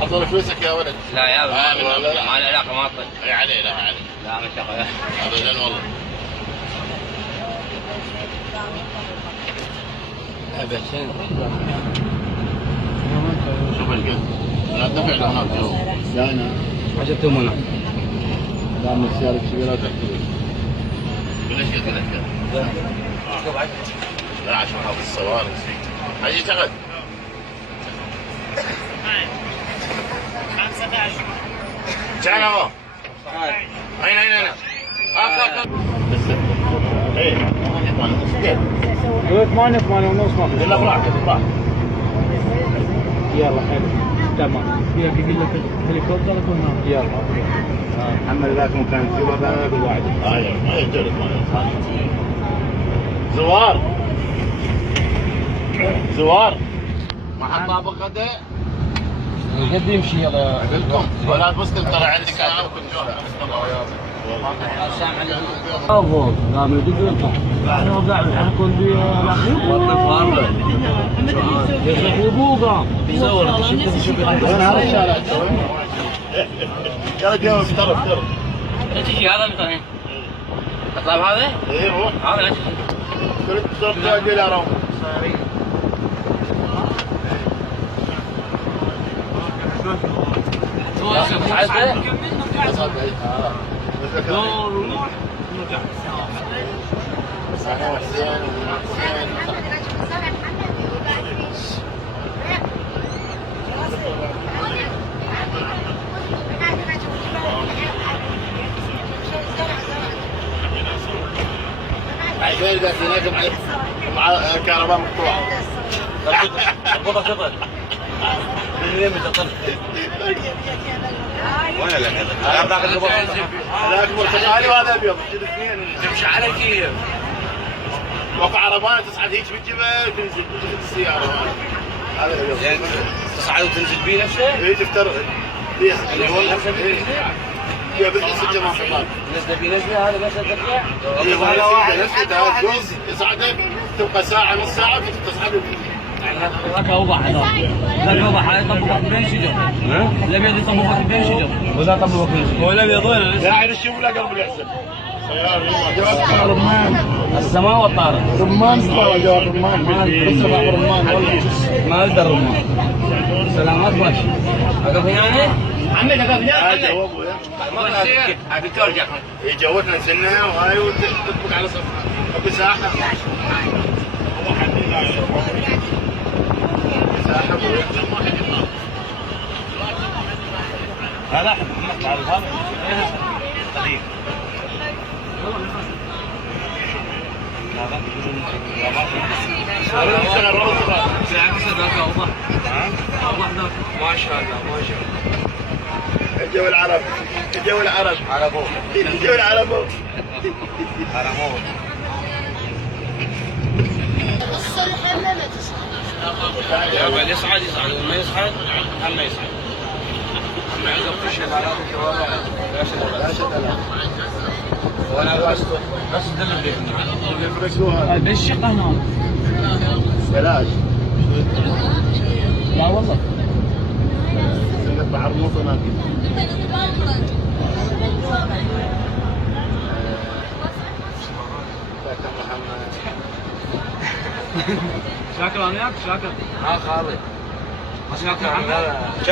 حضر فلوسك يا ولد. لا يا ولد لا ما له علاقه ما اطلع. اي عليه لا عليه. لا ما شغله ابدا والله. ابد شوف القد لا تدفع لهناك جو. لا انا ما جبتهم هنا. لا من السيارة الكبيرة تحضر. ليش قد لا عشان حافظ الصواريخ. اجي شغل. 15 كان هو. اين ايه 8 ونص ما يلا براحتك براحتك. يلا حلو تمام. فيها بيقول لك هليكوبتر يكون هنا. يلا محمد ذاك مكان سوى ذاك الواحد. ما يجرب زوار ما حد طابق غدا. قد يمشي يلا قلت لكم ولا مسلم ترى عندك ساعه وكنت افضل لا من دقيقه انا قاعد يحكون بي الاخير والله فارله يا بوقا يصور شوف وين هذا الشارع يلا جاوب افترض تجي هذا مثلا الطلب هذا؟ ايه روح هذا لا تجي قلت صرت الى روم بس انا وحسين عشان ذاك هناك مع كهرباء مقطوعه. القطه تطل من وين بتطل؟ وين لك هذاك مرتفع وهذا ابيض الاثنين تمشي على كيف؟ وقع عربانه تصعد هيك بالجبل تنزل السياره هذا الابيض تصعد وتنزل بيه نفسه؟ اي تفترض يا بالنص الجماعه نزله بنزله هذا بس ترجع؟ هذا واحد يصعدك تبقى ساعه نص ساعه تصعد ذاك اوضح ذاك اوضح يطبقك بين شجر الابيض يطبقك بين شجر وذا طبقك بين شجر هو الابيض وين؟ قاعد الشوف لا قلب يحسن رمان السماء والطارق رمان استوى جواب رمان بس رمان والله ما اقدر رمان سلامات ماشي اقف هنا عمي اقف هنا هذا هو ابويا ما بتصير ابي ترجع جوتنا نزلنا وهاي وتطبق على صفحه ابو ساحه ساحه هذا احمد محمد تعال هذا قديم ما شاء الله ما شاء الله الجو العرب الجو العرب عربو الجو العرب عربو الصلح ما تصعد يا يصعد وما يصعد هم ما يصعد هم عندهم كل شيء على الشوارع لا شيء ولا بس دلل يفرشوها بالشقه هنا بلاش لا والله سنة بحر موت هناك شاكر انا شاكر خالد شاكر محمد